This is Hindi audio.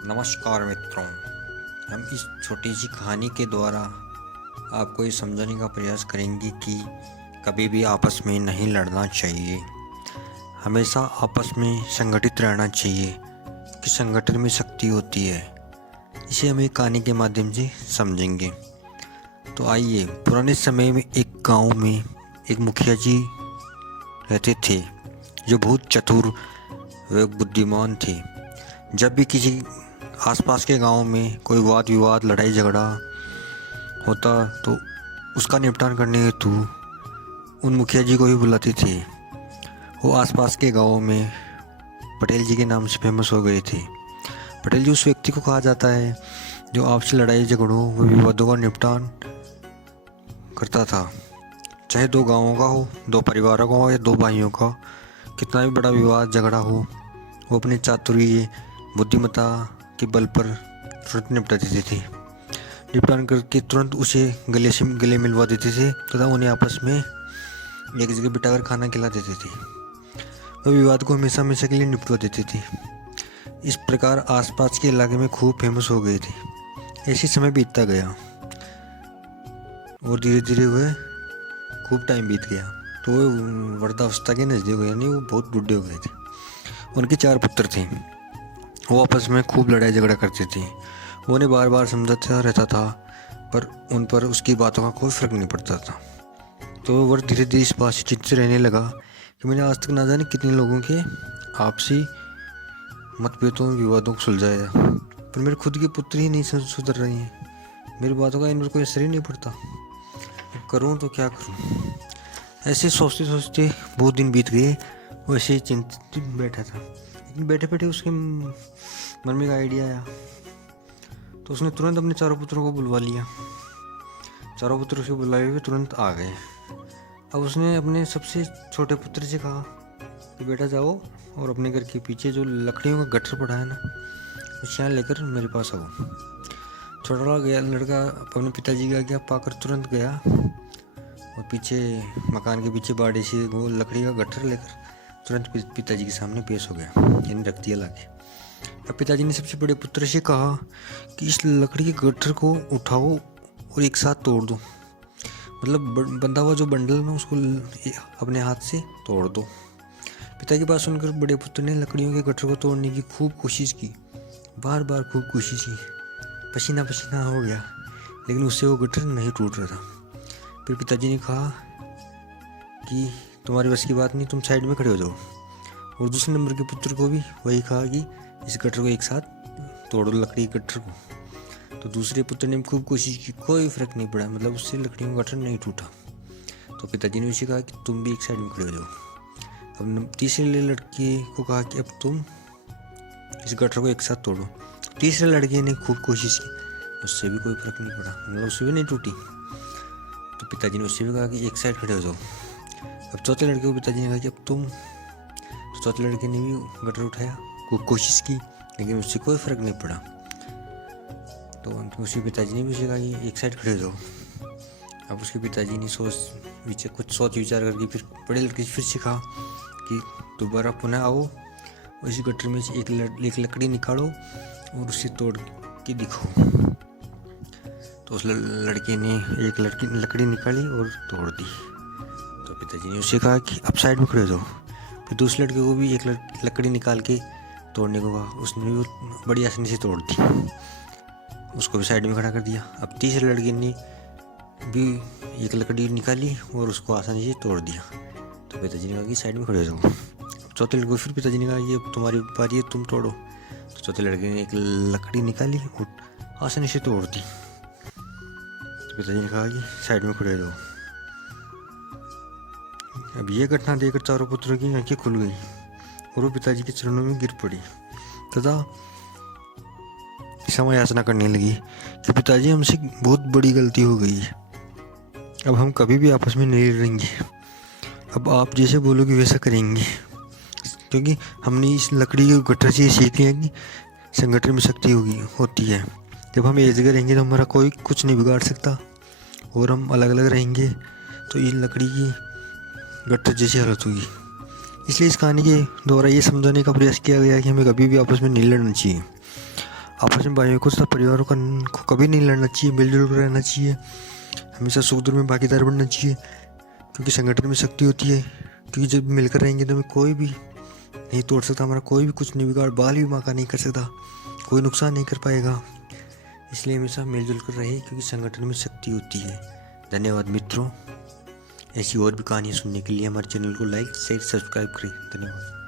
नमस्कार मित्रों। हम इस छोटी सी कहानी के द्वारा आपको ये समझाने का प्रयास करेंगे कि कभी भी आपस में नहीं लड़ना चाहिए। हमेशा आपस में संगठित रहना चाहिए कि संगठन में शक्ति होती है। इसे हम एक कहानी के माध्यम से समझेंगे। तो आइए, पुराने समय में एक गांव में एक मुखिया जी रहते थे जो बहुत चतुर व बुद्धिमान थे। जब भी किसी आसपास के गांव में कोई वाद विवाद लड़ाई झगड़ा होता तो उसका निपटान करने हेतु उन मुखिया जी को ही बुलाते थे। वो आसपास के गांव में पटेल जी के नाम से फेमस हो गए थे। पटेल जी उस व्यक्ति को कहा जाता है जो आपसी लड़ाई झगड़ों व विवादों का निपटान करता था। चाहे दो गांवों का हो, दो परिवारों का हो या दो भाइयों का, कितना भी बड़ा विवाद झगड़ा हो, वो अपने चातुर्य बुद्धिमत्ता के बल पर तुरंत निपटा देते थे। निपटान करके तुरंत उसे गले मिलवा देते थे तथा उन्हें आपस में एक जगह बिठाकर खाना खिला देते थे। वह विवाद को हमेशा हमेशा के लिए निपटवा देते थे। इस प्रकार आसपास के इलाके में खूब फेमस हो गए थे। ऐसे समय बीतता गया और धीरे धीरे वह खूब टाइम बीत गया तो वह वृद्धावस्था के नज़दीक हो, यानी वो बहुत बूढ़े हो गए थे। उनके 4 पुत्र थे। वो आपस में खूब लड़ाई झगड़ा करते थे। वो उन्हें बार बार समझाता रहता था पर उन पर उसकी बातों का कोई फर्क नहीं पड़ता था। तो वह धीरे धीरे इस बात से चिंतित रहने लगा कि मैंने आज तक ना जाने कितने लोगों के आपसी मतभेदों विवादों को सुलझाया, पर मेरे खुद के पुत्र ही नहीं सुधर रहे हैं। मेरी बातों का इन पर कोई असर ही नहीं पड़ता। अब करूँ तो क्या करूँ? ऐसे सोचते सोचते बहुत दिन बीत गए। वो ऐसे ही चिंतित बैठा था। लेकिन बैठे बैठे उसके मन में एक आइडिया आया तो उसने तुरंत अपने 4 पुत्रों को बुलवा लिया। 4 पुत्र उसे बुलाए हुए तुरंत आ गए। अब उसने अपने सबसे छोटे पुत्र से कहा कि बेटा जाओ और अपने घर के पीछे जो लकड़ियों का गट्ठर पड़ा है ना, उसे यहाँ लेकर मेरे पास आओ। छोटा गया लड़का अपने पिताजी का आज्ञा पाकर तुरंत गया और पीछे मकान के पीछे बाड़ी से वो लकड़ी का गट्ठर लेकर तुरंत पिताजी के सामने पेश हो गया, यानी रख दिया लाके। अब पिताजी ने सबसे बड़े पुत्र से कहा कि इस लकड़ी के गट्ठर को उठाओ और एक साथ तोड़ दो। मतलब बंधा हुआ जो बंडल ना उसको अपने हाथ से तोड़ दो। पिता की बात सुनकर बड़े पुत्र ने लकड़ियों के गट्ठर को तोड़ने की खूब कोशिश की, बार बार खूब कोशिश की। पसीना पसीना हो गया लेकिन उससे वो गट्ठर नहीं टूट रहा था। फिर पिताजी ने कहा कि तुम्हारी बस की बात नहीं, तुम साइड में खड़े हो जाओ। और दूसरे नंबर के पुत्र को भी वही कहा कि इस गट्ठर को एक साथ तोड़ो, लकड़ी के गट्ठर को। तो दूसरे पुत्र ने खूब कोशिश की, कोई फर्क नहीं पड़ा, मतलब उससे लकड़ियों का गट्ठर नहीं टूटा। तो पिताजी ने उसे कहा कि तुम भी एक साइड में खड़े हो जाओ। अब तीसरे लड़के को कहा कि अब तुम इस गट्ठर को एक साथ तोड़ो। तीसरे लड़के ने खूब कोशिश की, उससे भी कोई फर्क नहीं पड़ा, मतलब उससे भी नहीं टूटी। तो पिताजी ने उससे भी कहा कि एक साइड खड़े हो जाओ। अब चौथे लड़के को पिताजी ने कहा कि अब तुम। तो चौथे लड़के ने भी गट्ठर उठाया, खूब कोशिश की, लेकिन उससे कोई फर्क नहीं पड़ा। तो उसके पिताजी ने भी उसे कहा कि एक साइड खड़े हो जाओ। अब उसके पिताजी ने कुछ सोच विचार करके फिर बड़े लड़के से फिर से कहा कि दोबारा पुनः आओ, उसी गट्ठर में से एक लकड़ी निकालो और उसे तोड़ के दिखो। तो उस लड़के ने एक लकड़ी निकाली और तोड़ दी। तो पिताजी ने उसे कहा कि अब साइड में खड़े हो जाओ। फिर दूसरे लड़के को भी एक लकड़ी निकाल के तोड़ने को कहा, उसने भी बड़ी आसानी से तोड़ दी, उसको भी साइड में खड़ा कर दिया। अब तीसरे लड़के ने भी एक लकड़ी निकाली और उसको आसानी से तोड़ दिया। तो पिताजी ने कहा कि साइड में खड़े हो जाओ। चौथे लड़के को फिर पिताजी ने कहा ये अब तुम्हारी बारी है, तुम तोड़ो। तो चौथे लड़के ने एक लकड़ी निकाली और आसानी से तोड़ दी। तो पिताजी ने कहा कि साइड में खड़े हो जाओ। अब ये घटना देखकर 4 पुत्रों की आंखें खुल गई और वो पिताजी के चरणों में गिर पड़ी तथा क्षमा याचना करने लगी कि पिताजी हमसे बहुत बड़ी गलती हो गई है। अब हम कभी भी आपस में नहीं रहेंगे। अब आप जैसे बोलोगे वैसा करेंगे, क्योंकि हमने इस लकड़ी के गट्ठर से सीख लिया कि संगठन में शक्ति होती है। जब हम एक जगह रहेंगे तो हमारा कोई कुछ नहीं बिगाड़ सकता, और हम अलग अलग रहेंगे तो ये लकड़ी की गट्ठर जैसी हालत होगी। इसलिए इस कहानी के द्वारा ये समझाने का प्रयास किया गया कि हमें कभी भी आपस में नहीं लड़ना चाहिए। आपस में भाइयों को सब परिवारों को कभी नहीं लड़ना चाहिए, मिलजुल कर रहना चाहिए, हमेशा सुख दुख में भागीदार बनना चाहिए, क्योंकि संगठन में शक्ति होती है। क्योंकि जब मिलकर रहेंगे तो हमें कोई भी नहीं तोड़ सकता, हमारा कोई भी कुछ नहीं बिगाड़, बाल भी माका नहीं कर सकता, कोई नुकसान नहीं कर पाएगा। इसलिए हमेशा मिलजुल कर रहे, क्योंकि संगठन में शक्ति होती है। धन्यवाद मित्रों। ऐसी और भी कहानियाँ सुनने के लिए हमारे चैनल को लाइक शेयर सब्सक्राइब करें। धन्यवाद।